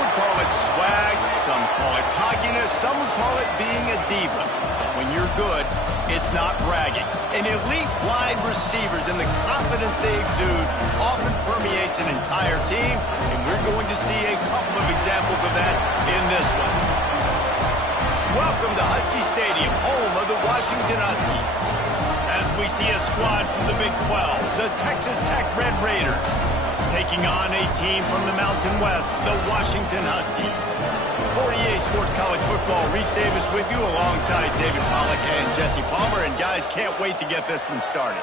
would call it swag, some call it cockiness, some would call it being a diva. When you're good, it's not bragging. And elite wide receivers and the confidence they exude often permeates an entire team, and we're going to see a couple of examples of that in this one. Welcome to Husky Stadium, home of the Washington Huskies. As we see a squad from the Big 12, the Texas Tech Red Raiders, taking on a team from the Mountain West, the Washington Huskies. For EA Sports College Football, Reese Davis with you alongside David Pollack and Jesse Palmer. And guys, can't wait to get this one started.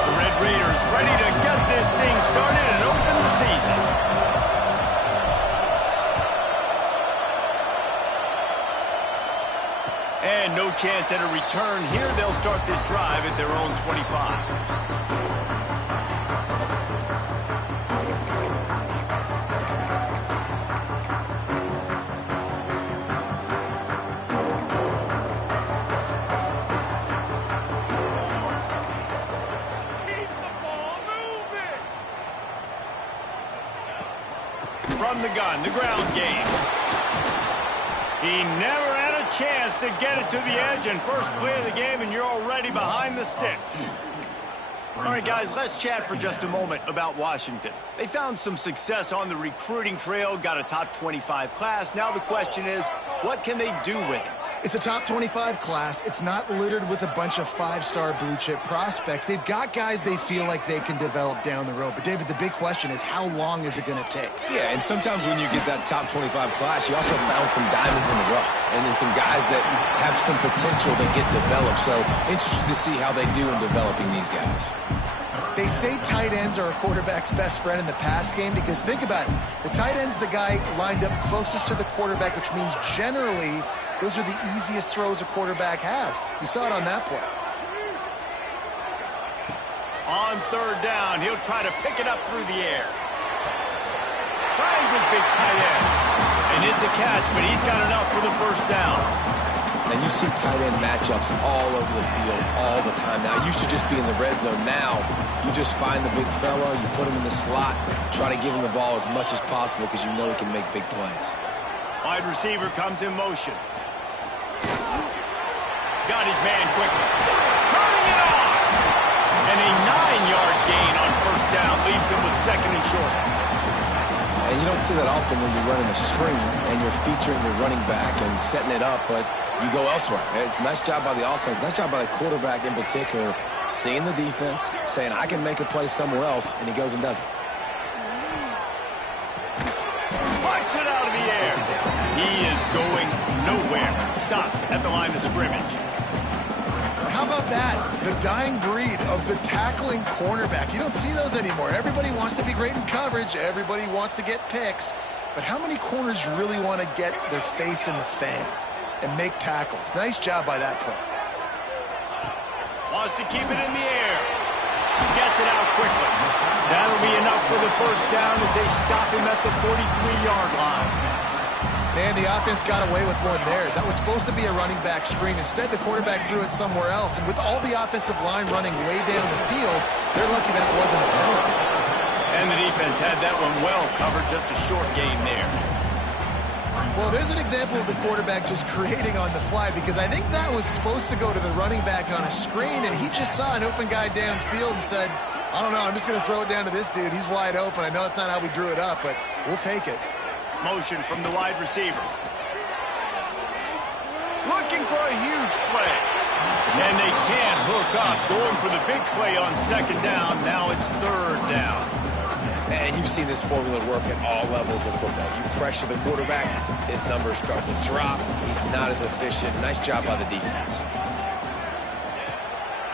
The Red Raiders ready to get this thing started and open the season. And no chance at a return here. They'll start this drive at their own 25. Keep the ball moving. From the gun, the ground game. He never had a chance to get it to the edge, and first play of the game, and you're already behind the sticks. All right, guys, let's chat for just a moment about Washington. They found some success on the recruiting trail, got a top 25 class. Now the question is, what can they do with it? It's a top 25 class. It's not littered with a bunch of five-star blue-chip prospects. They've got guys they feel like they can develop down the road. But, David, the big question is, how long is it going to take? Yeah, and sometimes when you get that top 25 class, you also found some diamonds in the rough. And then some guys that have some potential that get developed. So, interested to see how they do in developing these guys. They say tight ends are a quarterback's best friend in the pass game because think about it. The tight end's the guy lined up closest to the quarterback, which means generally those are the easiest throws a quarterback has. You saw it on that play. On third down, he'll try to pick it up through the air. Finds his big tight end. And it's a catch, but he's got enough for the first down. And you see tight end matchups all over the field all the time. Now, it used to just be in the red zone. Now, you just find the big fellow, you put him in the slot, try to give him the ball as much as possible because you know he can make big plays. Wide receiver comes in motion. Got his man quickly. Turning it on! And a 9-yard gain on first down leaves him with second and short. And you don't see that often when you're running a screen and you're featuring the running back and setting it up, but you go elsewhere. It's a nice job by the offense, nice job by the quarterback in particular, seeing the defense, saying, I can make a play somewhere else, and he goes and does it. Puts it out of the air. He is going nowhere. Stop at the line of scrimmage. How about that? The dying breed of the tackling cornerback. You don't see those anymore. Everybody wants to be great in coverage. Everybody wants to get picks. But how many corners really want to get their face in the fan and make tackles? Nice job by that play. Wants to keep it in the air. Gets it out quickly. That'll be enough for the first down as they stop him at the 43-yard line. Man, the offense got away with one there. That was supposed to be a running back screen. Instead, the quarterback threw it somewhere else. And with all the offensive line running way down the field, they're lucky that wasn't a penalty. And the defense had that one well covered, just a short game there. Well, there's an example of the quarterback just creating on the fly because I think that was supposed to go to the running back on a screen, and he just saw an open guy downfield and said, I don't know, I'm just going to throw it down to this dude. He's wide open. I know it's not how we drew it up, but we'll take it. Motion from the wide receiver. Looking for a huge play. And they can't hook up. Going for the big play on second down. Now it's third down. And you've seen this formula work at all levels of football. You pressure the quarterback, his numbers start to drop. He's not as efficient. Nice job by the defense.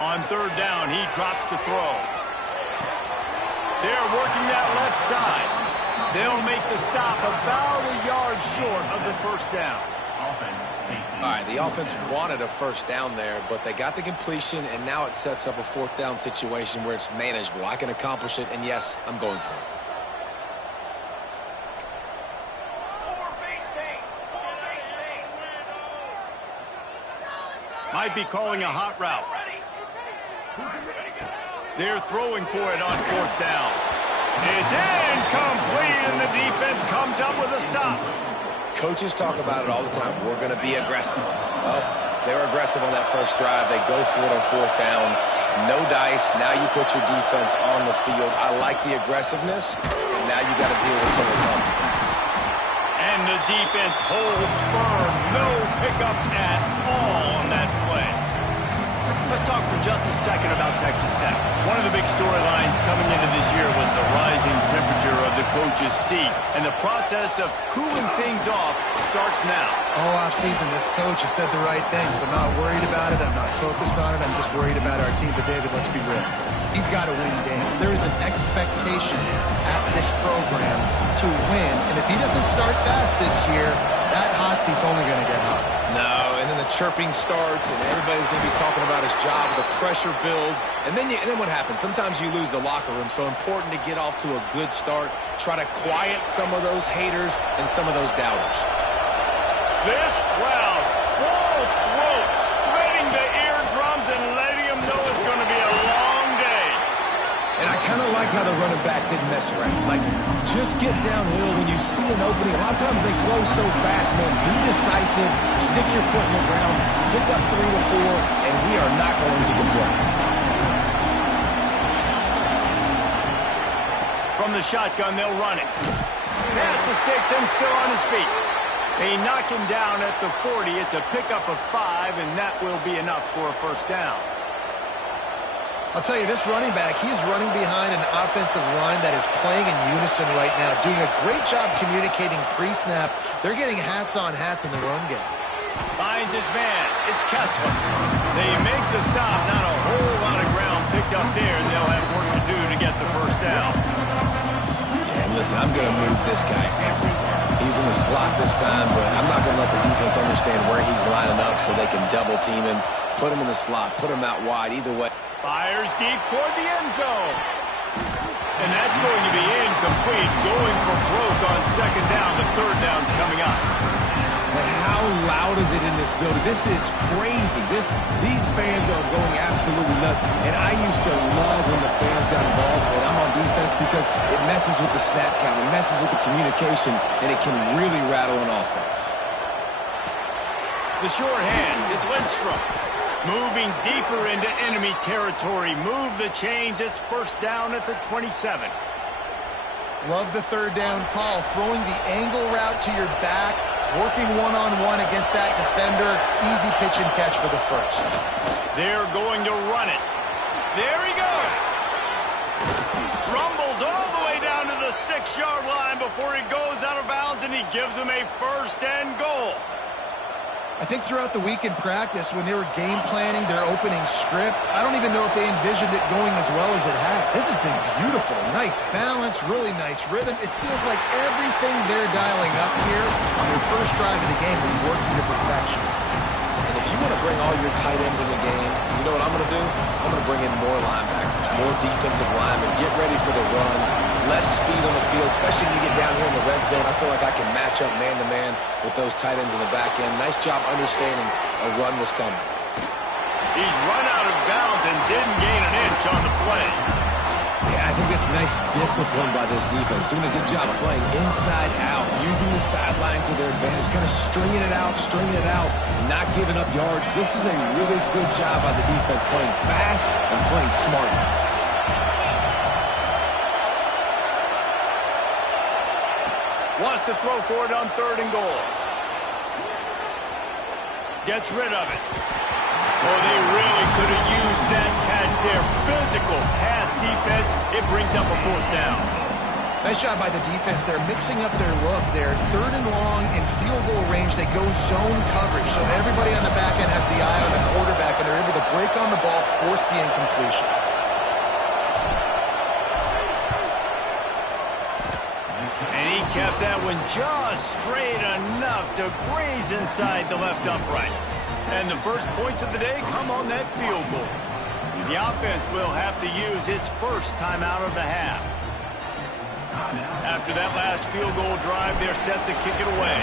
On third down, he drops to throw. They're working that left side. They'll make the stop about a yard short of the first down. All right, the offense wanted a first down there, but they got the completion, and now it sets up a fourth down situation where it's manageable. I can accomplish it, and yes, I'm going for it. Might be calling a hot route. They're throwing for it on 4th down. It's incomplete, and the defense comes up with a stop. Coaches talk about it all the time. We're going to be aggressive. Well, they were aggressive on that first drive. They go for it on 4th down. No dice. Now you put your defense on the field. I like the aggressiveness, and now you got to deal with some of the consequences. And the defense holds firm. No pickup at all on that play. Let's talk for just a second about Texas Tech. One of the big storylines coming into this year was the rising temperature of the coach's seat. And the process of cooling things off starts now. All offseason, this coach has said the right things. I'm not worried about it. I'm not focused on it. I'm just worried about our team. But, David, let's be real. He's got to win games. There is an expectation at this program to win. And if he doesn't start fast this year, that hot seat's only going to get hot. No, and then the chirping starts, and everybody's going to be talking about his job. The pressure builds, and then what happens? Sometimes you lose the locker room, so important to get off to a good start. Try to quiet some of those haters and some of those doubters. This crowd, full throat, spreading the eardrums and letting them know it's going to be a long day. And I kind of like how the running back didn't mess around. Like, just get downhill when you see an opening. A lot of times they close so fast, man. Be decisive, stick your foot in the ground, pick up 3 to 4, and we are not going to complain. From the shotgun, they'll run it. Pass the sticks and still on his feet. They knock him down at the 40. It's a pickup of 5, and that will be enough for a first down. I'll tell you, this running back, he's running behind an offensive line that is playing in unison right now, doing a great job communicating pre-snap. They're getting hats on hats in the run game. Finds his man. It's Kessler. They make the stop. Not a whole lot of ground picked up there, and they'll have work to do to get the first down. Yeah, and listen, I'm going to move this guy everywhere. He's in the slot this time, but I'm not going to let the defense understand where he's lining up so they can double team him, put him in the slot, put him out wide, either way. Fires deep toward the end zone. And that's going to be incomplete. Going for broke on 2nd down. The 3rd down's coming up. But how loud is it in this building? This is crazy. These fans are going absolutely nuts. And I used to love when the fans got involved, and I'm on defense because it messes with the snap count. It messes with the communication, and it can really rattle an offense. The short hands. It's Lindstrom. Moving deeper into enemy territory. Move the chains. It's first down at the 27. Love the 3rd down call. Throwing the angle route to your back. Working one-on-one against that defender. Easy pitch and catch for the first. They're going to run it. There he goes. Rumbles all the way down to the 6-yard line before he goes out of bounds, and he gives them a 1st and goal. I think throughout the week in practice, when they were game planning their opening script, I don't even know if they envisioned it going as well as it has. This has been beautiful. Nice balance, really nice rhythm. It feels like everything they're dialing up here on their first drive of the game is working to perfection. And if you want to bring all your tight ends in the game, you know what I'm going to do? I'm going to bring in more linebackers, more defensive linemen, get ready for the run, less speed on the field, especially when you get down here in the red zone. I feel like I can match up man-to-man with those tight ends in the back end. Nice job understanding a run was coming. He's run out of bounds and didn't gain an inch on the play. Yeah, I think that's nice discipline by this defense. Doing a good job playing inside out, using the sideline to their advantage, kind of stringing it out, not giving up yards. This is a really good job by the defense, playing fast and playing smartly. Wants to throw for it on 3rd and goal. Gets rid of it. Oh, they really could have used that catch there. Physical pass defense. It brings up a 4th down. Nice job by the defense. They're mixing up their look. They're 3rd and long in field goal range. They go zone coverage. So everybody on the back end has the eye on the quarterback, and they're able to break on the ball, force the incompletion. And he kept that one just straight enough to graze inside the left upright. And the first points of the day come on that field goal. The offense will have to use its first timeout of the half. After that last field goal drive, they're set to kick it away.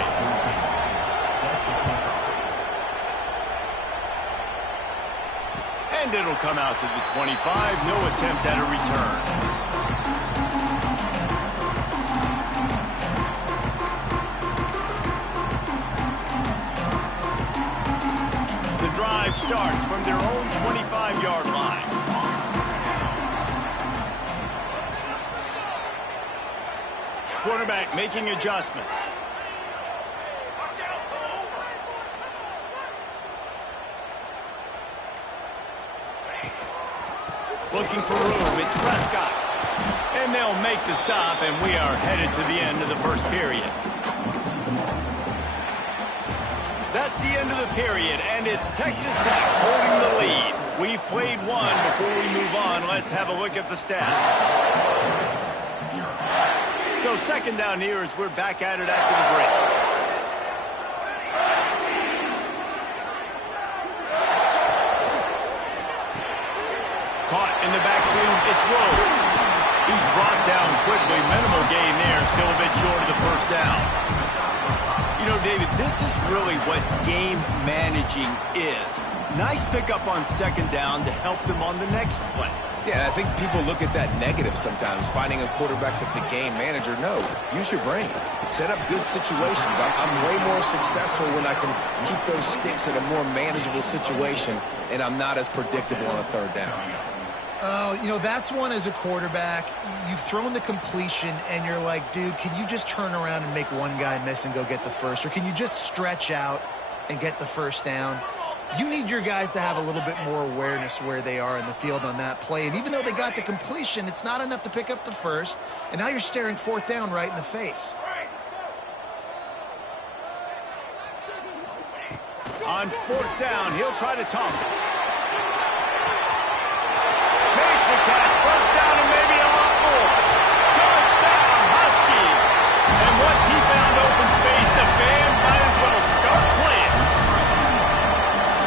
And it'll come out to the 25. No attempt at a return. The drive starts from their own 25-yard line. Quarterback making adjustments. Looking for room. It's Prescott. And they'll make the stop, and we are headed to the end of the first period. That's the end of the period, and it's Texas Tech holding the lead. We've played one. Before we move on, let's have a look at the stats. So second down here as we're back at it after the break. Caught in the backfield, it's Rose. He's brought down quickly. Minimal gain there, still a bit short of the first down. You know, David, this is really what game managing is. Nice pickup on second down to help them on the next play. Yeah, I think people look at that negative sometimes, finding a quarterback that's a game manager. No, use your brain. Set up good situations. I'm way more successful when I can keep those sticks in a more manageable situation, and I'm not as predictable on a third down. Oh, you know, that's one as a quarterback. You've thrown the completion, and you're like, dude, can you just turn around and make one guy miss and go get the first? Or can you just stretch out and get the first down? You need your guys to have a little bit more awareness where they are in the field on that play. And even though they got the completion, it's not enough to pick up the first. And now you're staring fourth down right in the face. On fourth down, he'll try to toss it. Makes a catch, first down, and maybe a lot more. Touchdown, Husky. And once he found open space, the band might as well start playing.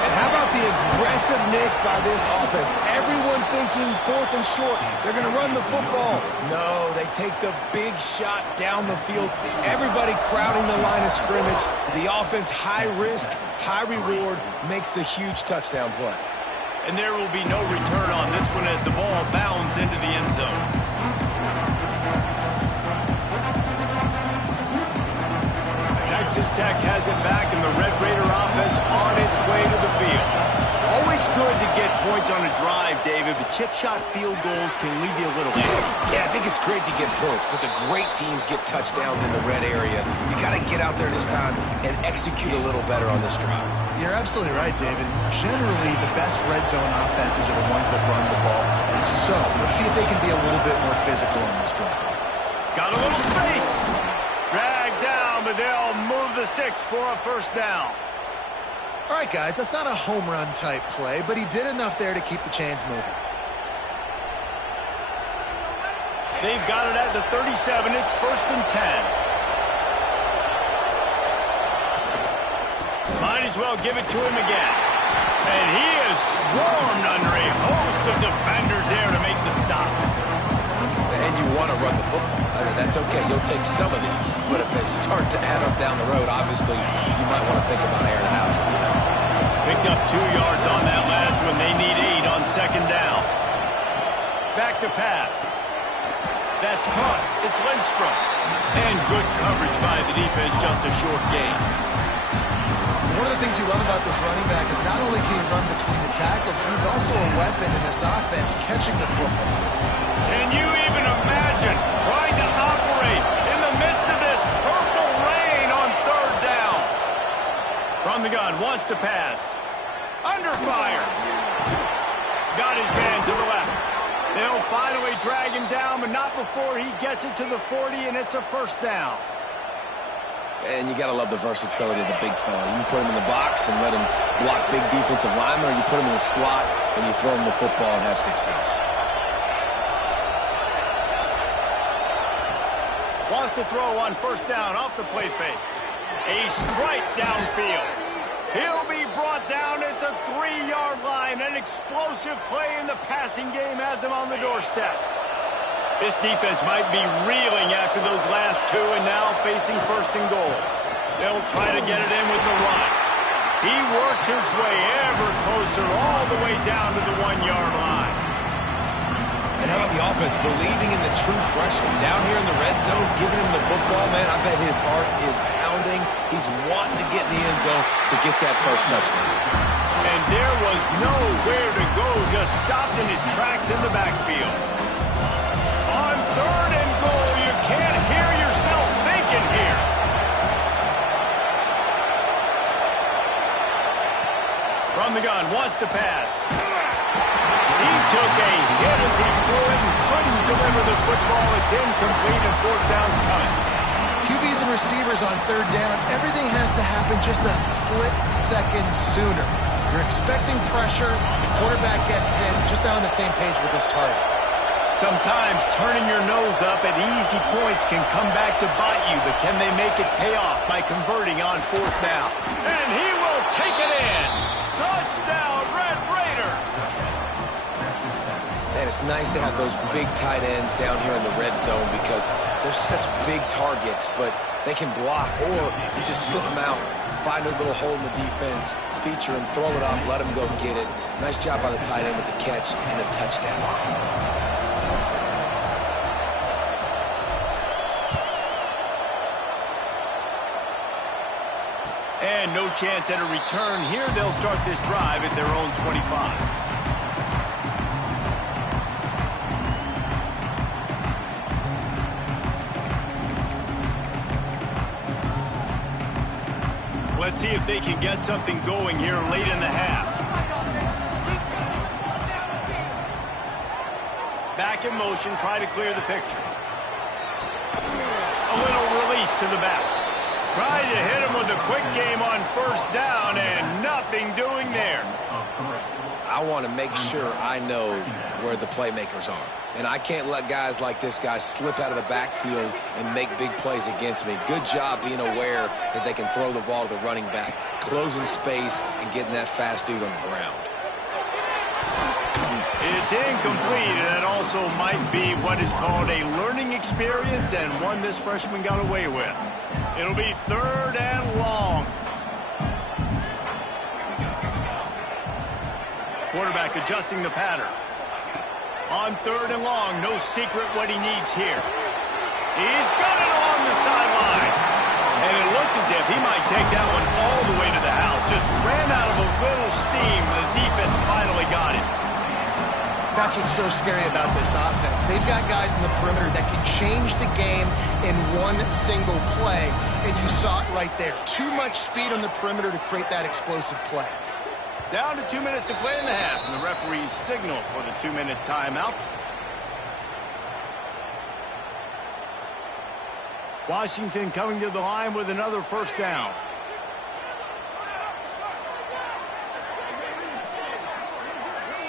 And how about the aggressiveness by this offense? Everyone thinking fourth and short. They're going to run the football. No, they take the big shot down the field. Everybody crowding the line of scrimmage. The offense, high risk, high reward, makes the huge touchdown play. And there will be no return on this one as the ball bounds into the end zone. Texas Tech has it back, and the Red Raider offense on its way to the field. Always good to get points on a drive, David, but chip shot field goals can leave you a little empty. Yeah, I think it's great to get points, but the great teams get touchdowns in the red area. You got to get out there this time and execute a little better on this drive. You're absolutely right, David. Generally, the best red zone offenses are the ones that run the ball. So, let's see if they can be a little bit more physical in this drive. Got a little space. Dragged down, but they'll move the sticks for a first down. All right, guys, that's not a home run type play, but he did enough there to keep the chains moving. They've got it at the 37. It's first and 10. Might as well give it to him again. And he is swarmed under a host of defenders there to make the stop. And you want to run the football. I mean, that's okay. You'll take some of these. But if they start to add up down the road, obviously, you might want to think about airing it out. Picked up 2 yards on that last one. They need 8 on second down. Back to pass. That's caught. It's Lindstrom. And good coverage by the defense, just a short gain. One of the things you love about this running back is not only can he run between the tackles, but he's also a weapon in this offense catching the football. Can you even imagine trying to operate in the midst of this purple rain on third down? From the gun, wants to pass. Under fire. Got his man to the left. They'll finally drag him down, but not before he gets it to the 40, and it's a first down. And you got to love the versatility of the big fella. You can put him in the box and let him block big defensive linemen, or you put him in the slot and you throw him the football and have success. Wants to throw on first down off the play fake. A strike downfield. He'll be brought down at the 3-yard line. An explosive play in the passing game has him on the doorstep. This defense might be reeling after those last 2 and now facing first and goal. They'll try to get it in with the run. He works his way ever closer all the way down to the 1-yard line. And how about the offense believing in the true freshman down here in the red zone, giving him the football, man? I bet his heart is pounding. He's wanting to get in the end zone to get that first touchdown. And there was nowhere to go, just stopped in his tracks in the backfield. On 3rd and goal, you can't hear yourself thinking here. From the gun, wants to pass. He took a hit as he threw it and couldn't deliver the football. It's incomplete and 4th down's coming. QBs and receivers on 3rd down, everything has to happen just a split second sooner. You're expecting pressure, the quarterback gets hit, just not on the same page with his target. Sometimes turning your nose up at easy points can come back to bite you, but can they make it pay off by converting on 4th down? And he will take it in. Touchdown, Red Raiders! Man, it's nice to have those big tight ends down here in the red zone because they're such big targets, but they can block, or you just slip them out, find a little hole in the defense, feature him, throw it up, let him go get it. Nice job by the tight end with the catch and the touchdown. And no chance at a return here. They'll start this drive at their own 25. Let's see if they can get something going here late in the half. Back in motion, try to clear the picture. A little release to the back. Trying to hit him with a quick game on 1st down, and nothing doing there. I want to make sure I know where the playmakers are. And I can't let guys like this guy slip out of the backfield and make big plays against me. Good job being aware that they can throw the ball to the running back, closing space, and getting that fast dude on the ground. It's incomplete, and that also might be what is called a learning experience, and one this freshman got away with. It'll be 3rd and long. Quarterback adjusting the pattern. On 3rd and long, no secret what he needs here. He's got it on the sideline. And it looked as if he might take that one all the way to the house. Just ran out of a little steam. The defense finally got him. That's what's so scary about this offense. They've got guys in the perimeter that can change the game in one single play, and you saw it right there. Too much speed on the perimeter to create that explosive play. Down to 2 minutes to play in the half, and the referees signal for the 2-minute timeout. Washington coming to the line with another 1st down.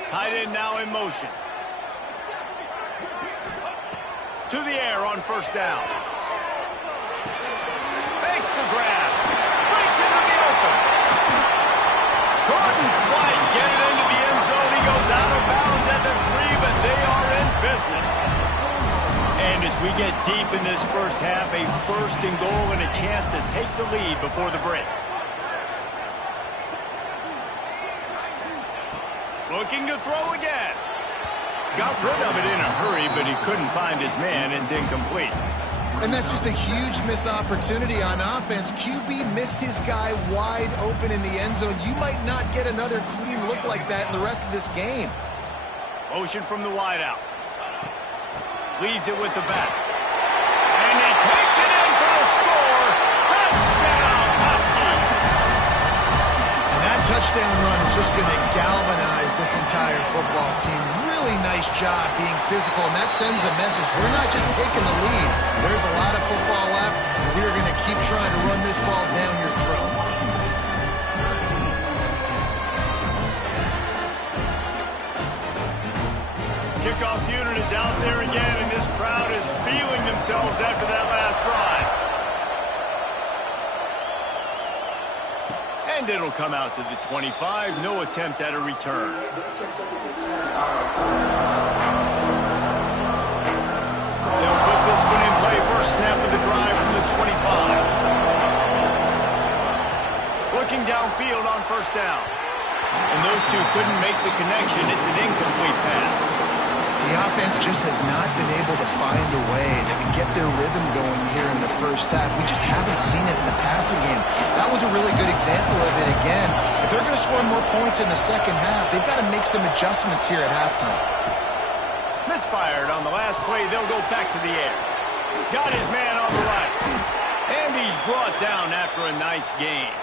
Tight end now in motion. To the air on 1st down. Fakes the grab. Breaks into the open. Couldn't quite get it into the end zone. He goes out of bounds at the 3, but they are in business. And as we get deep in this first half, a 1st and goal and a chance to take the lead before the break. Looking to throw again. Got rid of it in a hurry, but he couldn't find his man. It's incomplete. And that's just a huge missed opportunity on offense. QB missed his guy wide open in the end zone. You might not get another clean look like that in the rest of this game. Motion from the wideout. Leaves it with the back. And he takes it in for the score. Touchdown, Husky. And that touchdown run is just going to galvanize this entire football team. Really nice job being physical, and that sends a message. We're not just taking the lead. There's a lot of football left, and we are going to keep trying to run this ball down your throat. Kickoff unit is out there again, and this crowd is feeling themselves after that last drive. And it'll come out to the 25. No attempt at a return. They'll put this one in play. First snap of the drive from the 25. Looking searching downfield on first down. And those two couldn't make the connection. It's an incomplete pass. The offense just has not been able to find a way to get their rhythm going here in the first half. We just haven't seen it in the passing game. That was a really good example of it again. If they're going to score more points in the second half, they've got to make some adjustments here at halftime. Misfired on the last play. They'll go back to the air. Got his man on the right. And he's brought down after a nice gain.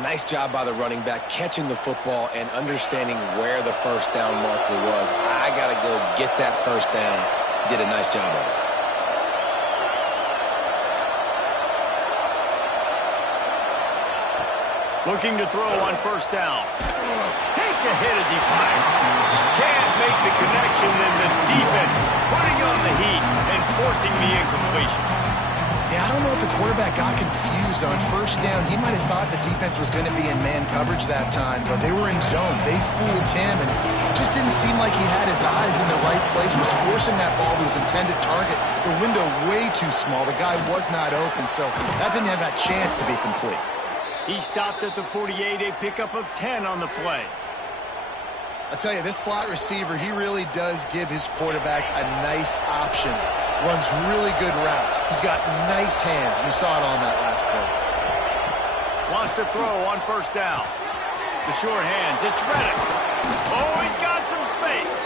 Nice job by the running back, catching the football and understanding where the first down marker was. I got to go get that first down. Did a nice job of it. Looking to throw on first down. Takes a hit as he fires. Can't make the connection, and the defense putting on the heat and forcing the incompletion. Yeah, I don't know if the quarterback got confused on first down. He might have thought the defense was going to be in man coverage that time, but they were in zone. They fooled him, and it just didn't seem like he had his eyes in the right place, was forcing that ball to his intended target. The window way too small. The guy was not open, so that didn't have that chance to be complete. He stopped at the 48, a pickup of 10 on the play. I'll tell you, this slot receiver, he really does give his quarterback a nice option. Runs really good routes. He's got nice hands. You saw it on that last play. Wants to throw on first down. The short hands, it's Reddick. Oh, he's got some space.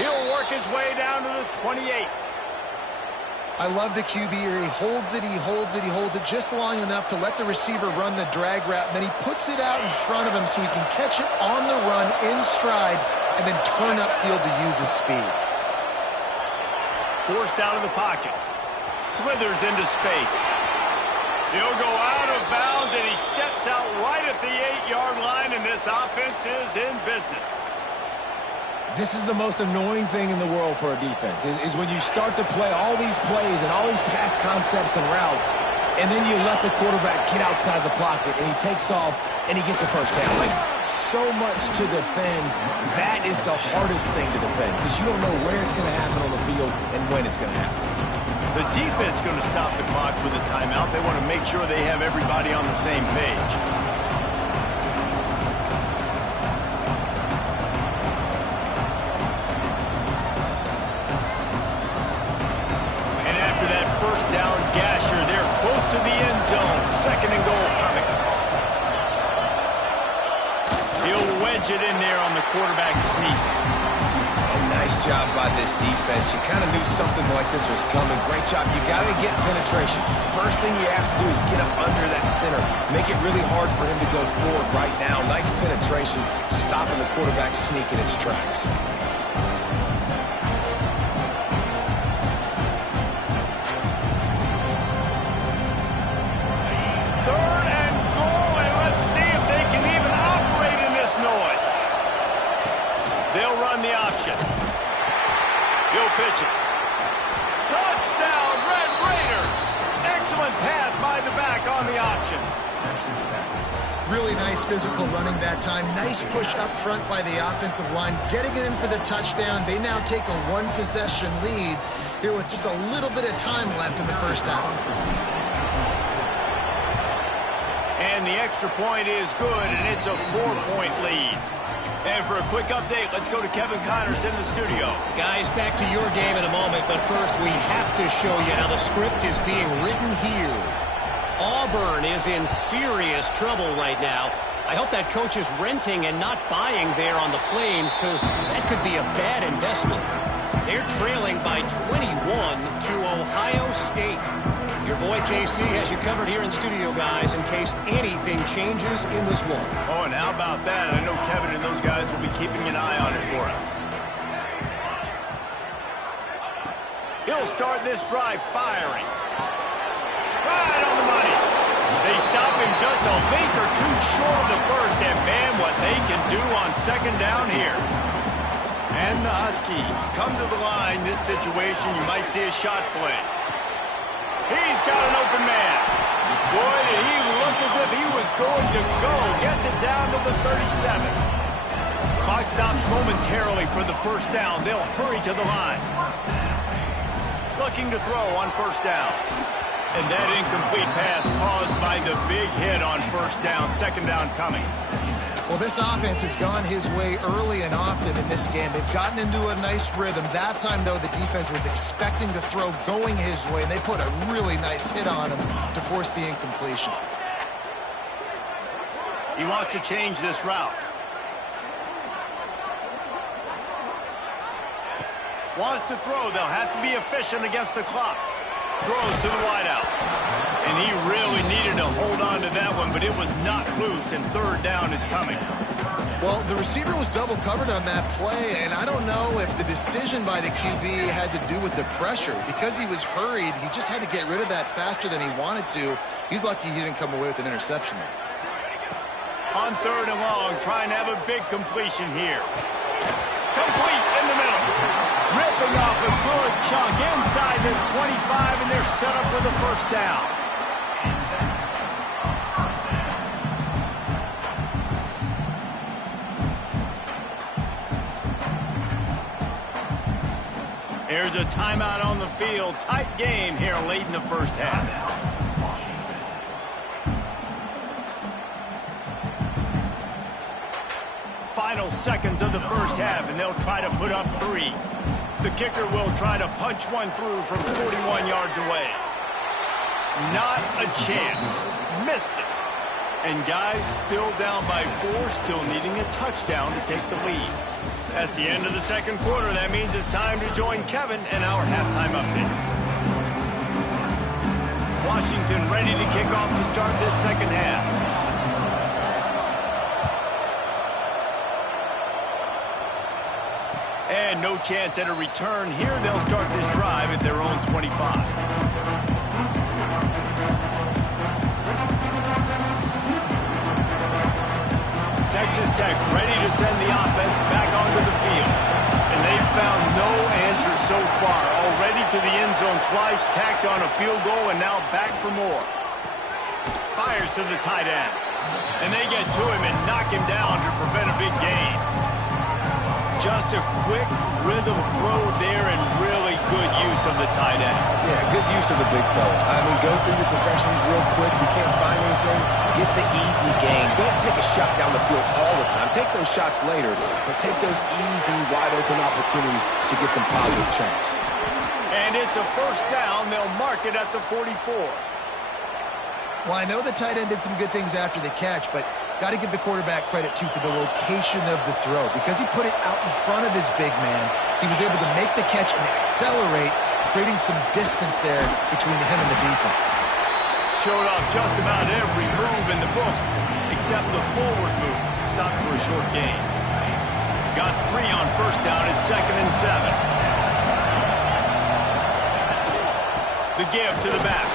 He'll work his way down to the 28. I love the QB here. He holds it, he holds it, he holds it just long enough to let the receiver run the drag route, and then he puts it out in front of him so he can catch it on the run in stride and then turn upfield to use his speed. Forced out of the pocket. Slithers into space. He'll go out of bounds, and he steps out right at the 8-yard line, and this offense is in business. This is the most annoying thing in the world for a defense, is when you start to play all these plays and all these pass concepts and routes, and then you let the quarterback get outside the pocket, and he takes off, and he gets a first down. Like, so much to defend. That is the hardest thing to defend, because you don't know where it's going to happen on the field and when it's going to happen. The defense going to stop the clock with a timeout. They want to make sure they have everybody on the same page. First down gasher. They're close to the end zone. Second and goal coming. He'll wedge it in there on the quarterback sneak. And nice job by this defense. You kind of knew something like this was coming. Great job. You got to get penetration. First thing you have to do is get up under that center. Make it really hard for him to go forward right now. Nice penetration. Stopping the quarterback sneak in its tracks. Pitch it. Touchdown, Red Raiders. Excellent pass by the back on the option. Really nice physical running that time. Nice push up front by the offensive line. Getting it in for the touchdown. They now take a one-possession lead here with just a little bit of time left in the first half. And the extra point is good, and it's a 4-point lead. And for a quick update, let's go to Kevin Connors in the studio. Guys, back to your game in a moment, but first we have to show you how the script is being written here. Auburn is in serious trouble right now. I hope that coach is renting and not buying there on the Plains, because that could be a bad investment. They're trailing by 21 to Ohio State. Your boy KC has you covered here in studio, guys, in case anything changes in this one. Oh, and how about that? I know Kevin and those guys will be keeping an eye on it for us. He'll start this drive firing. Right on the money. They stop him just a link or two short of the first, and man, what they can do on second down here. And the Huskies come to the line. This situation, you might see a shot play. He's got an open man. Boy, did he look as if he was going to go. Gets it down to the 37. Clock stops momentarily for the first down. They'll hurry to the line. Looking to throw on first down. And that incomplete pass caused by the big hit on first down, second down coming. Well, this offense has gone his way early and often in this game. They've gotten into a nice rhythm. That time, though, the defense was expecting the throw going his way, and they put a really nice hit on him to force the incompletion. He wants to change this route. Wants to throw. They'll have to be efficient against the clock. Throws to the wideout. And he really needed to hold on to that one, but it was not loose, and third down is coming. Well, the receiver was double covered on that play, and I don't know if the decision by the QB had to do with the pressure. Because he was hurried, he just had to get rid of that faster than he wanted to. He's lucky he didn't come away with an interception there. On third and long, trying to have a big completion here. Complete in the middle. Ripping off a good chunk inside the 25, and they're set up with a first down. There's a timeout on the field. Tight game here late in the first half. Final seconds of the first half, and they'll try to put up 3. The kicker will try to punch one through from 41 yards away. Not a chance. Missed it. And guys, still down by 4, still needing a touchdown to take the lead. That's the end of the second quarter. That means it's time to join Kevin in our halftime update. Washington ready to kick off to start this second half. And no chance at a return here. They'll start this drive at their own 25. Texas Tech ready to send the offense back onto the field. And they've found no answer so far. Already to the end zone twice, tacked on a field goal, and now back for more. Fires to the tight end. And they get to him and knock him down to prevent a big gain. Just a quick rhythm throw there and really good use of the tight end. Yeah, good use of the big fella. I mean, go through your progressions real quick. You can't find anything. Get the easy gain. Don't take a shot down the field all the time. Take those shots later, but take those easy, wide-open opportunities to get some positive chunks. And it's a first down. They'll mark it at the 44. Well, I know the tight end did some good things after the catch, but got to give the quarterback credit, too, for the location of the throw. Because he put it out in front of his big man, he was able to make the catch and accelerate, creating some distance there between him and the defense. Showed off just about every move in the book, except the forward move. Stopped for a short gain. Got 3 on first down at 2nd and 7. The give to the back.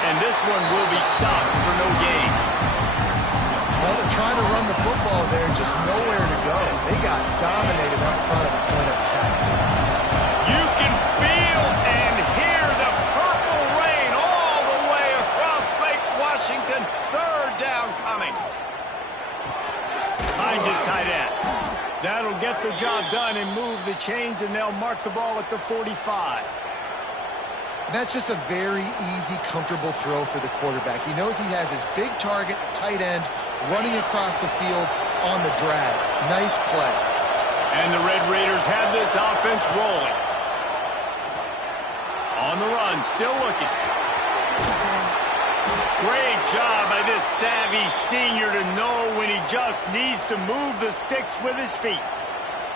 And this one will be stopped for no gain. Well, they're trying to run the football there, just nowhere to go. They got dominated up front at the point of attack. You can feel and hear the purple rain all the way across Lake Washington. Third down coming. Finds his tight end. That'll get the job done and move the chains, and they'll mark the ball at the 45. That's just a very easy, comfortable throw for the quarterback. He knows he has his big target, the tight end, running across the field on the drag. Nice play. And the Red Raiders have this offense rolling. On the run, still looking. Great job by this savvy senior to know when he just needs to move the sticks with his feet.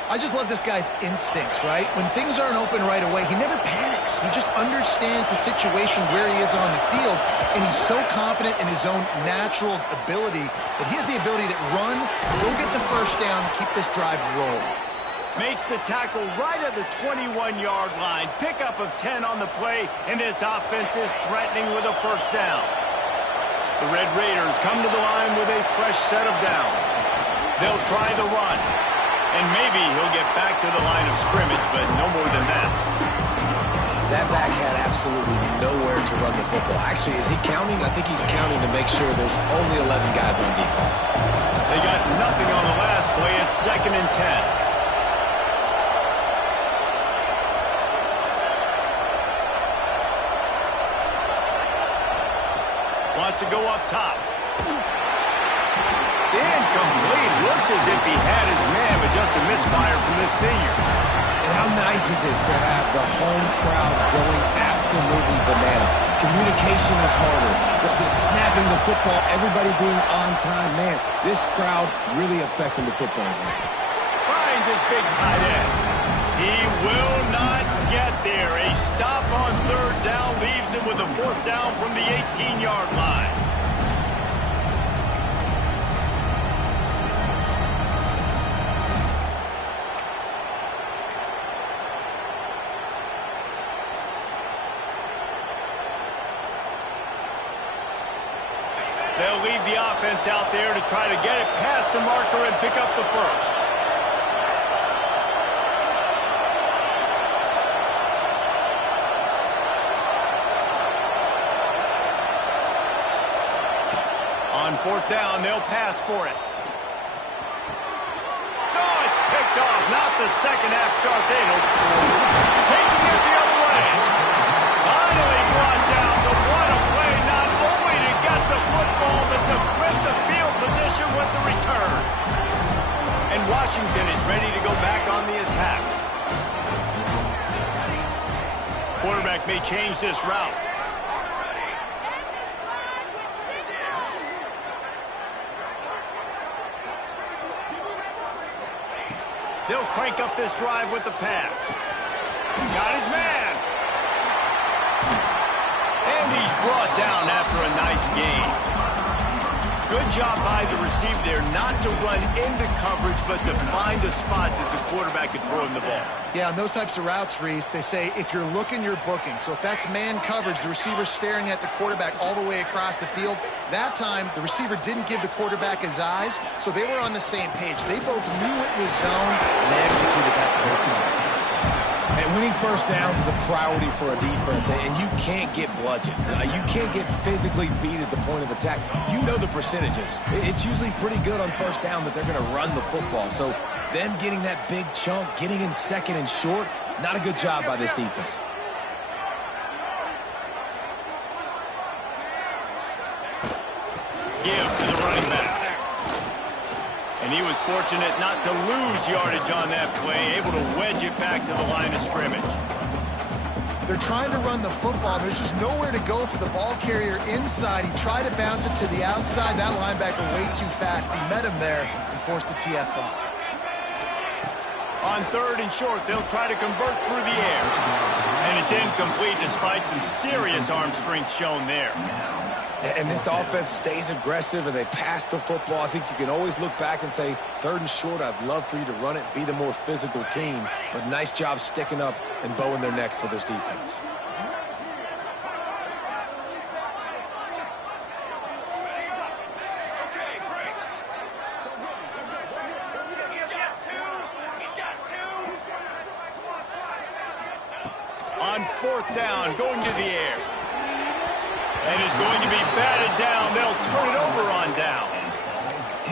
I just love this guy's instincts, right? When things aren't open right away, he never panics. He just understands the situation where he is on the field, and he's so confident in his own natural ability that he has the ability to run, go get the first down, keep this drive rolling. Makes the tackle right at the 21-yard line. Pickup of 10 on the play, and this offense is threatening with a first down. The Red Raiders come to the line with a fresh set of downs. They'll try the run. And maybe he'll get back to the line of scrimmage, but no more than that. That back had absolutely nowhere to run the football. Actually, is he counting? I think he's counting to make sure there's only 11 guys on defense. They got nothing on the last play. It's 2nd and 10. has to go up top. Incomplete. Looked as if he had his man, but just a misfire from this senior. And how nice is it to have the home crowd going absolutely bananas? Communication is harder. The snapping the football, everybody being on time. Man, this crowd really affecting the football game. Finds his big tight end. He will not get there. A stop on third down leaves him with a fourth down from the 18-yard line. They'll leave the offense out there to try to get it past the marker and pick up the first. On fourth down, they'll pass for it. No, it's picked off. Not the second half start they hoped for. Taking it the other way. Finally brought down. The what a play, not only to get the football, but to flip the field position with the return. And Washington is ready to go back on the attack. Quarterback may change this route. They'll crank up this drive with the pass. Got his man. And he's brought down after a nice gain. Good job by the receiver there not to run into coverage, but to find a spot that the quarterback could throw him the ball. Yeah, on those types of routes, Reese, they say if you're looking, you're booking. So if that's man coverage, the receiver's staring at the quarterback all the way across the field. That time, the receiver didn't give the quarterback his eyes, so they were on the same page. They both knew it was zone, and they executed that perfectly. And winning first downs is a priority for a defense, and you can't get bludgeoned. You can't get physically beat at the point of attack. You know the percentages. It's usually pretty good on first down that they're going to run the football. So them getting that big chunk, getting in second and short, not a good job by this defense. Give to the running back. And he was fortunate not to lose yardage on that play, able to wedge it back to the line of scrimmage. They're trying to run the football. There's just nowhere to go for the ball carrier inside. He tried to bounce it to the outside. That linebacker way too fast. He met him there and forced the TFL. On third and short, they'll try to convert through the air. And it's incomplete despite some serious arm strength shown there. And this offense stays aggressive and they pass the football. I think you can always look back and say, third and short, I'd love for you to run it, be the more physical team. But nice job sticking up and bowing their necks for this defense. On fourth down, going to the air. And is going to be batted down. They'll turn it over on downs.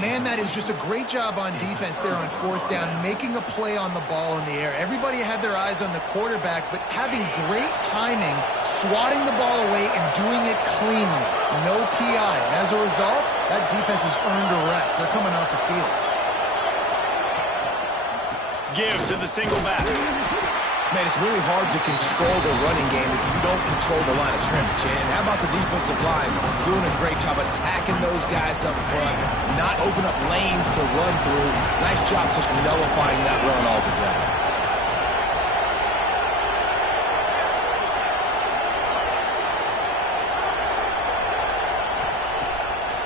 Man, that is just a great job on defense there on fourth down, making a play on the ball in the air. Everybody had their eyes on the quarterback, but having great timing, swatting the ball away and doing it cleanly. No PI. And as a result, that defense has earned a rest. They're coming off the field. Give to the single back. Man, it's really hard to control the running game if you don't control the line of scrimmage. And how about the defensive line doing a great job attacking those guys up front, not open up lanes to run through. Nice job just nullifying that run altogether.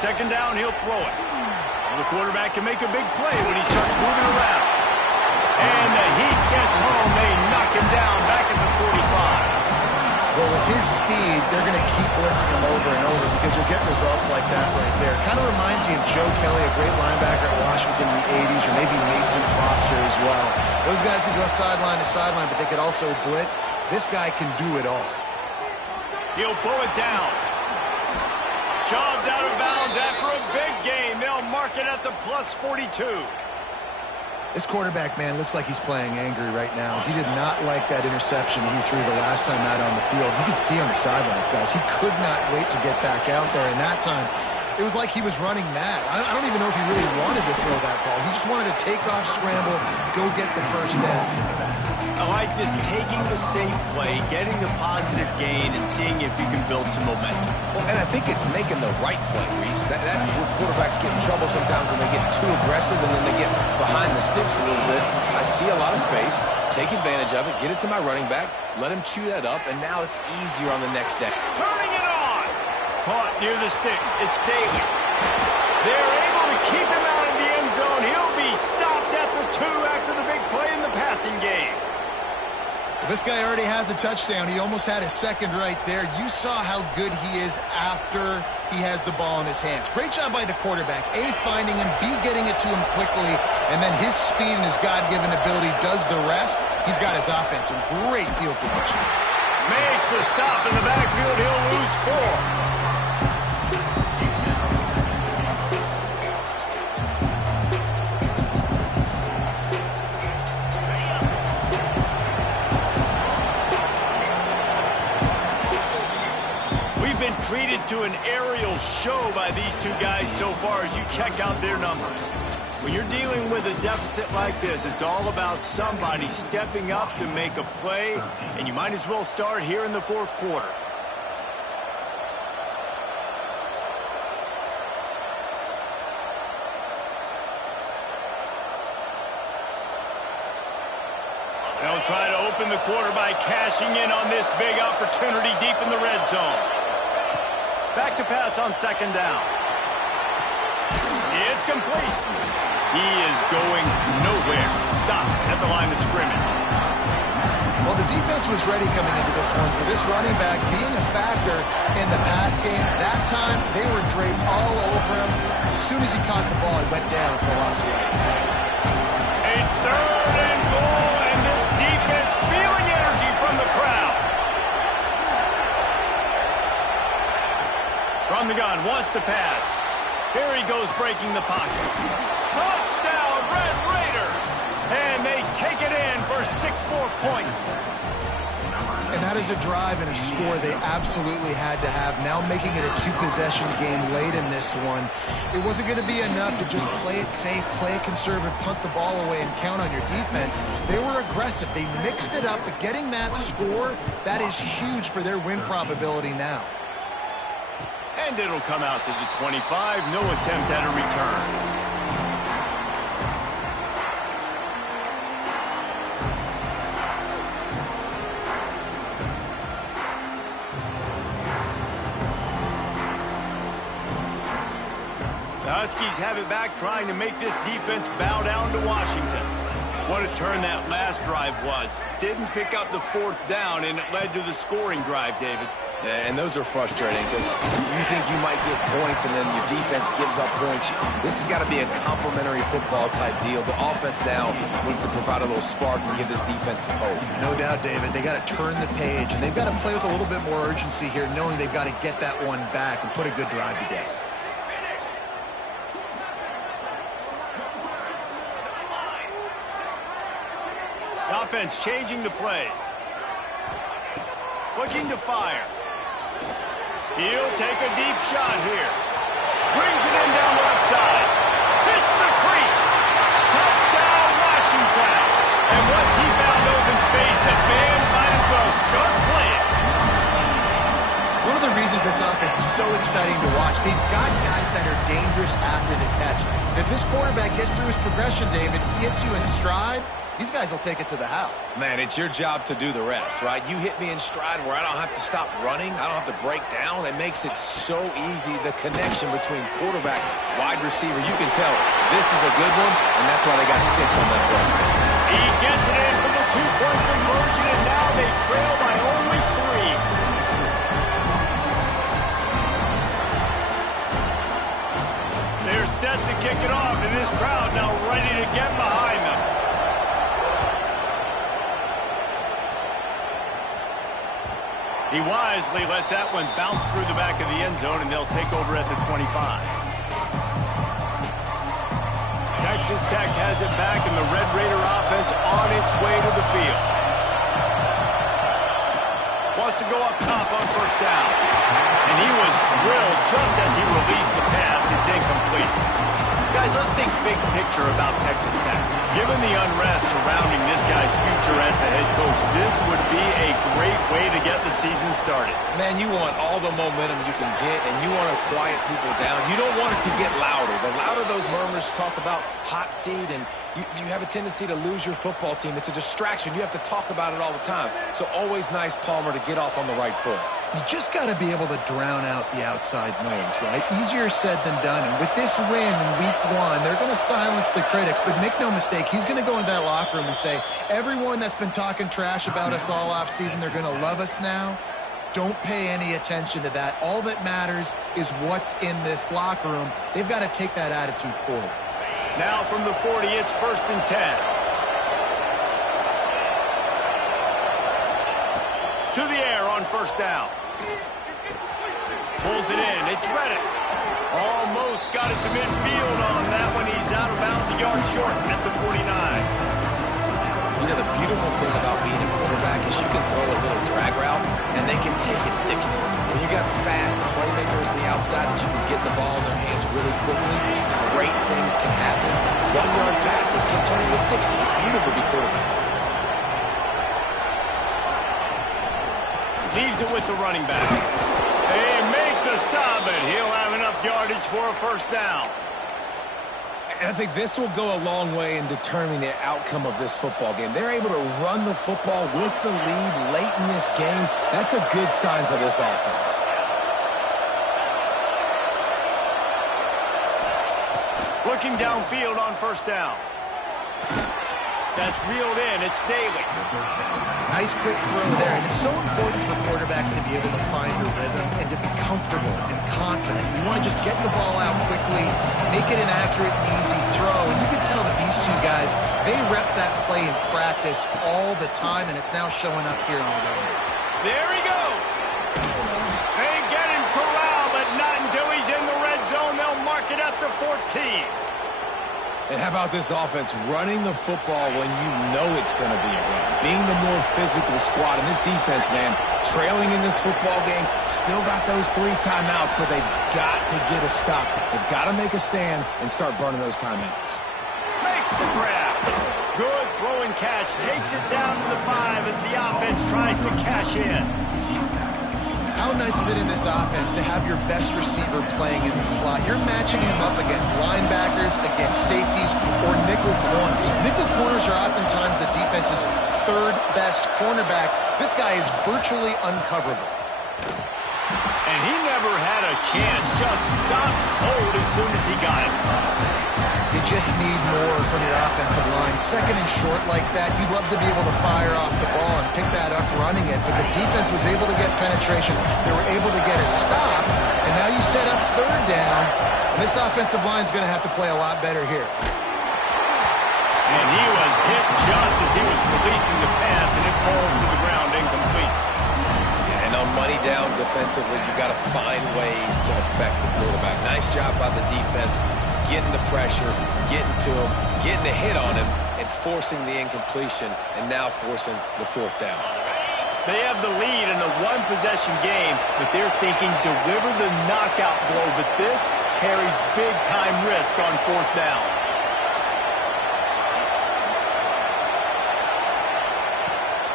Second down, he'll throw it. Well, the quarterback can make a big play when he starts moving around. And the heat gets home. They knock him down back at the 45. Well, with his speed, they're going to keep blitzing him over and over because you'll get results like that right there. Kind of reminds me of Joe Kelly, a great linebacker at Washington in the 80s, or maybe Mason Foster as well. Those guys can go sideline to sideline, but they could also blitz. This guy can do it all. He'll pull it down. Shoved out of bounds after a big gain. They'll mark it at the +42. This quarterback, man, looks like he's playing angry right now. He did not like that interception he threw the last time out on the field. You could see on the sidelines, guys. He could not wait to get back out there, and that time it was like he was running mad. I don't even know if he really wanted to throw that ball. He just wanted to take off, scramble, go get the first down. I like this, taking the safe play, getting the positive gain, and seeing if you can build some momentum. Well, and I think it's making the right play, Reese. That's where quarterbacks get in trouble sometimes when they get too aggressive and then they get behind the sticks a little bit. I see a lot of space, take advantage of it, get it to my running back, let him chew that up, and now it's easier on the next day. Turning it on! Caught near the sticks. It's Daly. They're able to keep him out of the end zone. He'll be stopped at the 2 after the big play in the passing game. This guy already has a touchdown. He almost had his second right there. You saw how good he is after he has the ball in his hands. Great job by the quarterback. A, finding him, B, getting it to him quickly, and then his speed and his God-given ability does the rest. He's got his offense in great field position. Makes a stop in the backfield. He'll lose 4. Treated to an aerial show by these two guys so far as you check out their numbers. When you're dealing with a deficit like this, it's all about somebody stepping up to make a play, and you might as well start here in the fourth quarter. They'll try to open the quarter by cashing in on this big opportunity deep in the red zone. Back to pass on second down. It's complete. He is going nowhere. Stop at the line of scrimmage. Well, the defense was ready coming into this one for this running back being a factor in the pass game. That time, they were draped all over him. As soon as he caught the ball, he went down for loss of yards. A 3rd and goal, and this defense feeling energy from the crowd. From the gun, wants to pass. Here he goes, breaking the pocket. Touchdown, Red Raiders! And they take it in for 6 more points. And that is a drive and a score they absolutely had to have. Now making it a 2-possession game late in this one. It wasn't going to be enough to just play it safe, play it conservative, punt the ball away, and count on your defense. They were aggressive. They mixed it up, but getting that score, that is huge for their win probability now. And it'll come out to the 25. No attempt at a return. The Huskies have it back, trying to make this defense bow down to Washington. What a turn that last drive was. Didn't pick up the 4th down, and it led to the scoring drive, David. And those are frustrating because you think you might get points and then your defense gives up points. This has got to be a complementary football type deal. The offense now needs to provide a little spark and give this defense some hope. No doubt, David. They got to turn the page, and they've got to play with a little bit more urgency here, knowing they've got to get that one back and put a good drive together. The offense changing the play. Looking to fire. He'll take a deep shot here. Brings it in down the left side. Hits the crease. Touchdown, Washington. And once he found open space, the band might as well start playing. One of the reasons this offense is so exciting to watch, they've got guys that are dangerous after the catch. And if this quarterback gets through his progression, David, he hits you in stride, these guys will take it to the house. Man, it's your job to do the rest, right? You hit me in stride where I don't have to stop running. I don't have to break down. It makes it so easy, the connection between quarterback, wide receiver. You can tell this is a good one, and that's why they got 6 on that play. He gets it in for the 2-point conversion, and now they trail by only 3. They're set to kick it off, and this crowd now ready to get behind them. He wisely lets that one bounce through the back of the end zone, and they'll take over at the 25. Types Texas Tech has it back, and the Red Raider offense on its way to the field. Wants to go up top on first down. And he was drilled just as he released the pass. It's incomplete. Guys, let's think big picture about Texas Tech. Given the unrest surrounding this guy's future as the head coach, this would be a great way to get the season started. Man, you want all the momentum you can get, and you want to quiet people down. You don't want it to get louder. The louder those murmurs talk about hot seat, and you have a tendency to lose your football team. It's a distraction. You have to talk about it all the time. So always nice, Palmer, to get off on the right foot. You just got to be able to drown out the outside noise, right? Easier said than done. And with this win in week 1, they're going to silence the critics. But make no mistake, he's going to go into that locker room and say, everyone that's been talking trash about us all offseason, they're going to love us now. Don't pay any attention to that. All that matters is what's in this locker room. They've got to take that attitude forward. Now from the 40, it's 1st and 10. To the air on first down. Pulls it in. It's Reddick. Almost got it to midfield on that one. He's out of bounds, a yard short at the 49. You know, the beautiful thing about being a quarterback is you can throw a little drag route, and they can take it 60. When you got fast playmakers on the outside that you can get the ball in their hands really quickly, great things can happen. 1-yard passes can turn into 60. It's beautiful to be quarterback. Leaves it with the running back. They make the stop, and he'll have enough yardage for a first down. And I think this will go a long way in determining the outcome of this football game. They're able to run the football with the lead late in this game. That's a good sign for this offense. Looking downfield on first down. That's reeled in. It's Daly. Nice quick throw there. And it's so important for quarterbacks to be able to find a rhythm and to be comfortable and confident. You want to just get the ball out quickly, make it an accurate and easy throw. And you can tell that these two guys, they rep that play in practice all the time, and it's now showing up here on the game. There he goes. They get him corralled, but not until he's in the red zone. They'll mark it at the 14. And how about this offense running the football when you know it's going to be a run? Being the more physical squad. And this defense, man, trailing in this football game, still got those 3 timeouts, but they've got to get a stop. They've got to make a stand and start burning those timeouts. Makes the grab. Good throw and catch. Takes it down to the 5 as the offense tries to cash in. How nice is it in this offense to have your best receiver playing in the slot? You're matching him up against linebackers, against safeties, or nickel corners. Nickel corners are oftentimes the defense's 3rd best cornerback. This guy is virtually uncoverable. And he never had a chance. Just stopped cold as soon as he got it. You just need more from your offensive line. 2nd and short like that, you'd love to be able to fire off the ball and pick that up running it. But the defense was able to get penetration. They were able to get a stop. And now you set up 3rd down. And this offensive line is going to have to play a lot better here. And he was hit just as he was releasing the pass, and it falls to the ground incomplete. And on money down defensively, you've got to find ways to affect the quarterback. Nice job by the defense, getting the pressure, getting to him, getting a hit on him, and forcing the incompletion, and now forcing the 4th down. They have the lead in a 1-possession game, but they're thinking deliver the knockout blow, but this carries big-time risk on 4th down.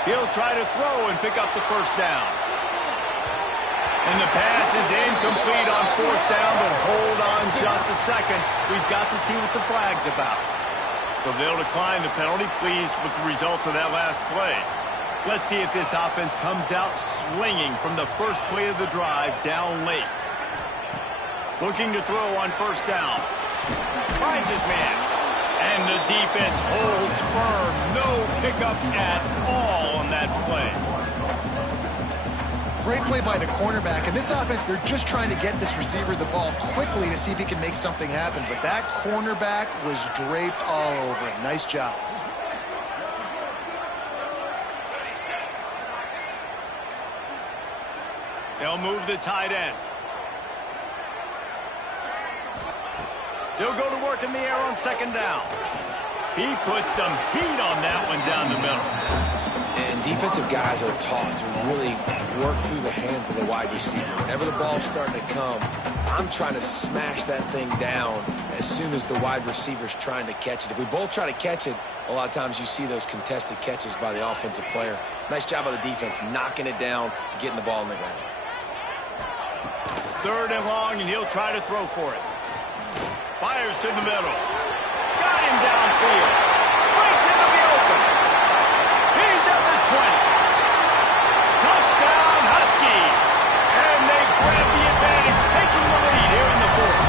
He'll try to throw and pick up the first down. And the pass is incomplete on 4th down, but hold on just a second. We've got to see what the flag's about. So they'll decline the penalty, pleased with the results of that last play. Let's see if this offense comes out swinging from the first play of the drive down late. Looking to throw on first down. Finds his man. And the defense holds firm. No pickup at all on that play. Great play by the cornerback. And this offense, they're just trying to get this receiver the ball quickly to see if he can make something happen. But that cornerback was draped all over him. Nice job. They'll move the tight end. They'll go to work in the air on second down. He put some heat on that one down the middle. And defensive guys are taught to really work through the hands of the wide receiver. Whenever the ball's starting to come, I'm trying to smash that thing down as soon as the wide receiver's trying to catch it. If we both try to catch it, a lot of times you see those contested catches by the offensive player. Nice job by the defense, knocking it down, getting the ball on the ground. 3rd and long, and he'll try to throw for it. Fires to the middle. Got him downfield. Breaks into the open. He's at the 20. Touchdown, Huskies. And they grab the advantage, taking the lead here in the 4th.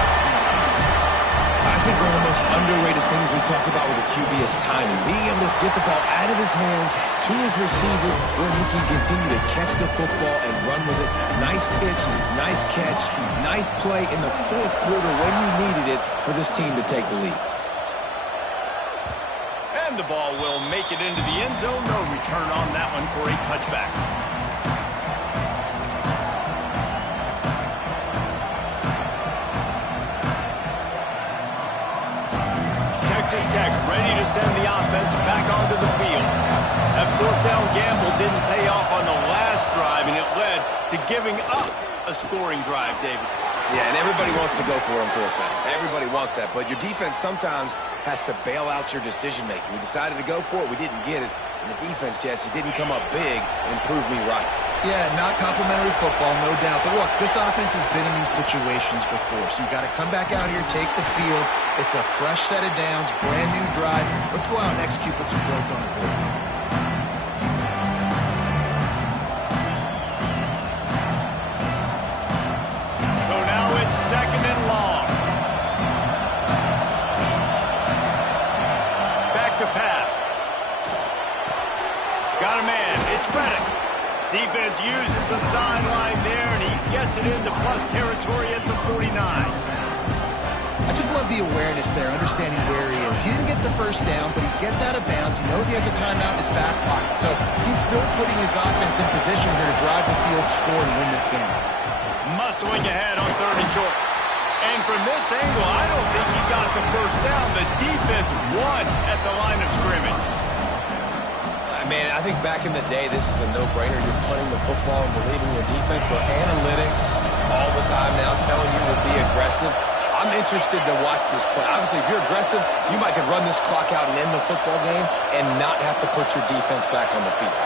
I think one of the most underrated things we talk about with a QB is timing. Being able to get the ball out of his hands to his receiver where he can continue to catch the football and run with it. Nice pitch, nice catch, nice play in the 4th quarter when you needed it for this team to take the lead. And the ball will make it into the end zone. No return on that one for a touchback. Texas Tech ready to send the offense back onto the field. That 4th down gamble didn't pay off on the last drive, and it led to giving up a scoring drive, David. Yeah, and everybody wants to go for it on 4th down. Everybody wants that, but your defense sometimes has to bail out your decision-making. We decided to go for it. We didn't get it. And the defense, Jesse, didn't come up big and prove me right. Yeah, not complimentary football, no doubt. But look, this offense has been in these situations before. So you got to come back out here, take the field. It's a fresh set of downs, brand new drive. Let's go out and execute, put some points on the board. So now it's 2nd and long. Back to pass. Got a man. It's Reddick. Defense uses the sideline there, and he gets it into plus territory at the 49. I just love the awareness there, understanding where he is. He didn't get the first down, but he gets out of bounds. He knows he has a timeout in his back pocket. So he's still putting his offense in position here to drive the field, score, and win this game. Muscling ahead on 3rd and short. And from this angle, I don't think he got the first down. The defense won at the line of scrimmage. Man, I think back in the day, this is a no-brainer. You're punting the football and believing in your defense, but analytics all the time now telling you to be aggressive. I'm interested to watch this play. Obviously, if you're aggressive, you might could run this clock out and end the football game and not have to put your defense back on the field.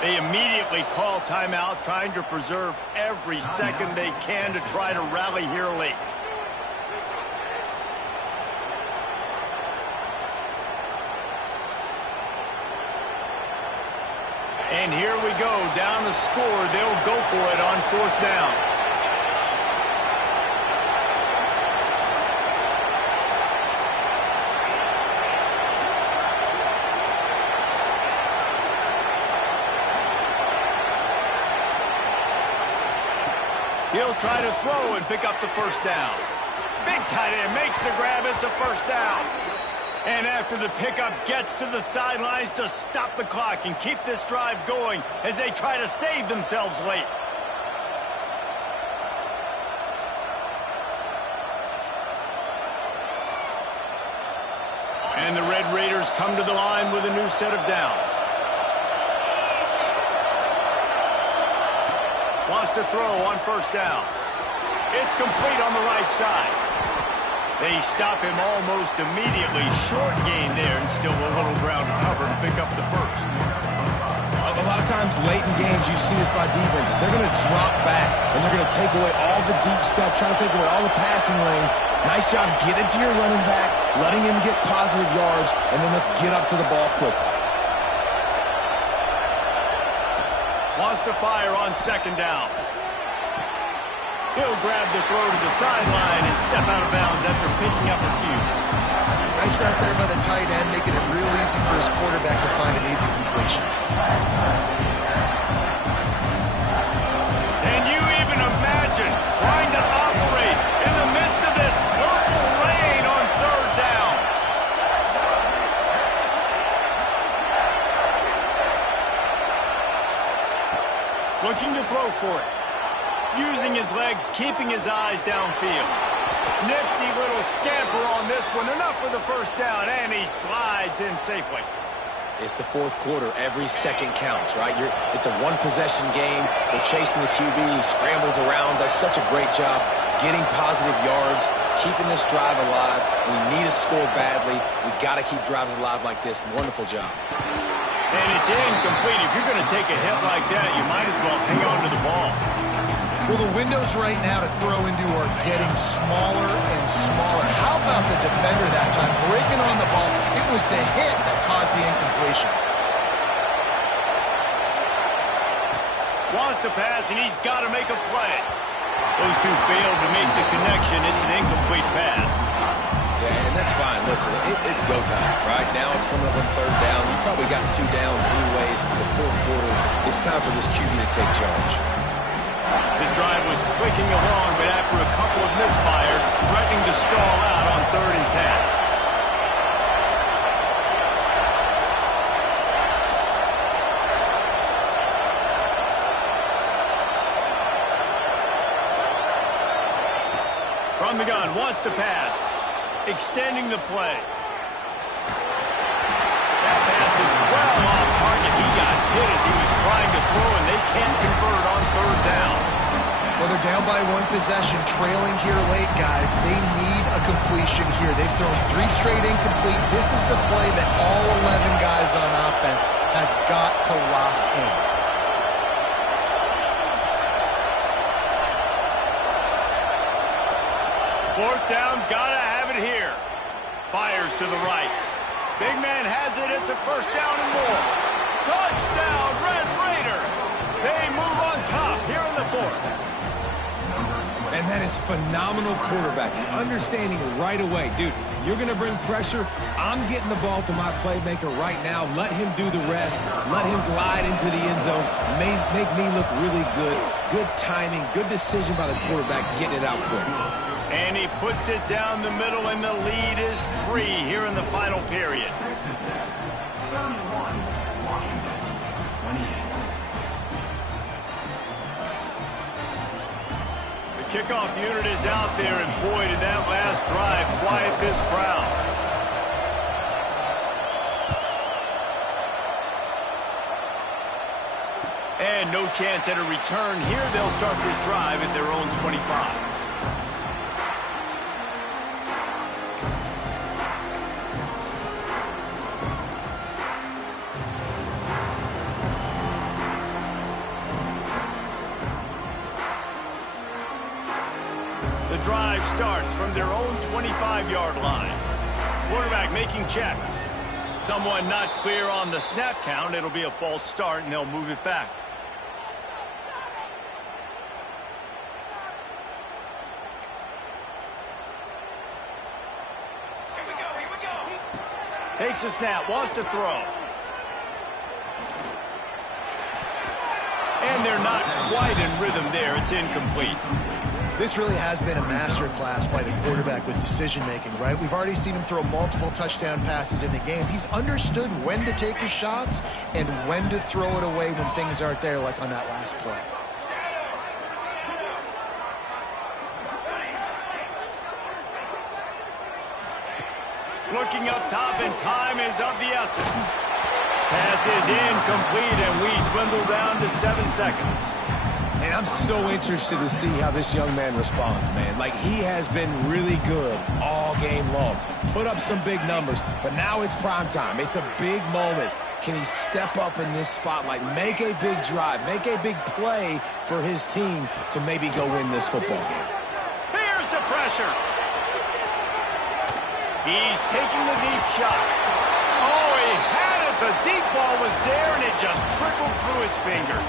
They immediately call timeout, trying to preserve every second they can to try to rally here late. And here we go, down the score. They'll go for it on 4th down. He'll try to throw and pick up the first down. Big tight end makes the grab. It's a first down. And after the pickup, gets to the sidelines to stop the clock and keep this drive going as they try to save themselves late. And the Red Raiders come to the line with a new set of downs. Wants to throw on 1st down. It's complete on the right side. They stop him almost immediately. Short gain there, and still a little ground to cover to pick up the first. A lot of times late in games, you see this by defenses. They're going to drop back, and they're going to take away all the deep stuff, trying to take away all the passing lanes. Nice job getting to your running back, letting him get positive yards, and then let's get up to the ball quickly. Wants to fire on 2nd down. He'll grab the throw to the sideline and step out of bounds after picking up a few. Nice route there by the tight end, making it real easy for his quarterback to find an easy completion. Can you even imagine trying to operate in the midst of this purple rain on 3rd down? Looking to throw for it. Using his legs, keeping his eyes downfield. Nifty little scamper on this one. Enough for the first down, and he slides in safely. It's the fourth quarter. Every second counts, right? It's a one-possession game. We're chasing the QB. He scrambles around, does such a great job getting positive yards, keeping this drive alive. We need a score badly. We got to keep drives alive like this. Wonderful job. And it's incomplete. If you're going to take a hit like that, you might as well hang on to the ball. Well, the windows right now to throw into are getting smaller and smaller. How about the defender that time breaking on the ball? It was the hit that caused the incompletion. Wants to pass, and he's got to make a play. Those two failed to make the connection. It's an incomplete pass. Yeah, and that's fine. Listen, it's go time, right? Now it's coming up on third down. You probably got 2 downs anyways. It's the fourth quarter. It's time for this QB to take charge. This drive was clicking along, but after a couple of misfires, threatening to stall out on 3rd and 10. From the gun, wants to pass. Extending the play. That pass is well off target. He got hit as he was trying to throw, and they can't convert on 3rd down. Well, they're down by 1 possession, trailing here late, guys. They need a completion here. They've thrown 3 straight incomplete. This is the play that all 11 guys on offense have got to lock in. Fourth down, gotta have it here. Fires to the right. Big man has it. It's a first down and more. Touchdown, Red Raiders. They move on top here in the 4th. And that is phenomenal quarterbacking. Understanding right away. Dude, you're going to bring pressure. I'm getting the ball to my playmaker right now. Let him do the rest. Let him glide into the end zone. Make me look really good. Good timing. Good decision by the quarterback getting it out quick. And he puts it down the middle, and the lead is 3 here in the final period. The kickoff unit is out there, and boy, did that last drive quiet this crowd. And no chance at a return here. They'll start this drive at their own 25. The drive starts from their own 25-yard line. Quarterback making checks. Someone not clear on the snap count. It'll be a false start, and they'll move it back. Takes a snap, wants to throw. And they're not quite in rhythm there. It's incomplete. This really has been a masterclass by the quarterback with decision-making, right? We've already seen him throw multiple touchdown passes in the game. He's understood when to take his shots and when to throw it away when things aren't there, like on that last play. Looking up top, and time is of the essence. Pass is incomplete, and we dwindle down to 7 seconds. And I'm so interested to see how this young man responds, man. Like, he has been really good all game long. Put up some big numbers, but now it's prime time. It's a big moment. Can he step up in this spotlight, make a big drive, make a big play for his team to maybe go win this football game? Here's the pressure. He's taking the deep shot. Oh, he had it. The deep ball was there, and it just trickled through his fingers.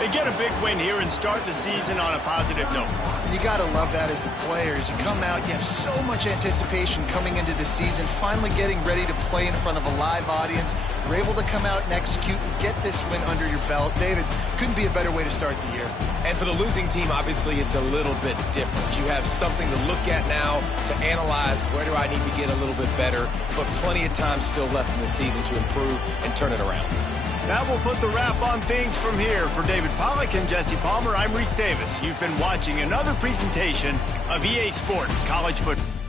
They get a big win here and start the season on a positive note. You got to love that as the players. You come out, you have so much anticipation coming into the season, finally getting ready to play in front of a live audience. You're able to come out and execute and get this win under your belt. David, couldn't be a better way to start the year. And for the losing team, obviously, it's a little bit different. You have something to look at now, to analyze where do I need to get a little bit better, but plenty of time still left in the season to improve and turn it around. That will put the wrap on things from here. For David Pollack and Jesse Palmer, I'm Reese Davis. You've been watching another presentation of EA Sports College Football.